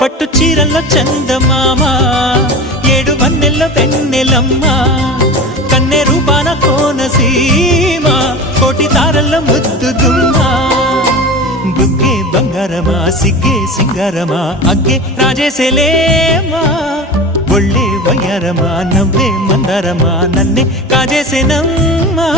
పట్టు చీరల్లో చందమామ ఏడు వన్నెల్లో వెన్నెలమ్మ కన్నె రూపాన కోనసీమ కోటి తారల్లో ముద్దు గుమ్మ బుగ్గే బంగారమా సిగ్గే సింగారమా అగ్గే రాజేసేలేమా ఒళ్ళే వయ్యారమా నవ్వే మందారమా నన్నే కాజేసేనమ్మా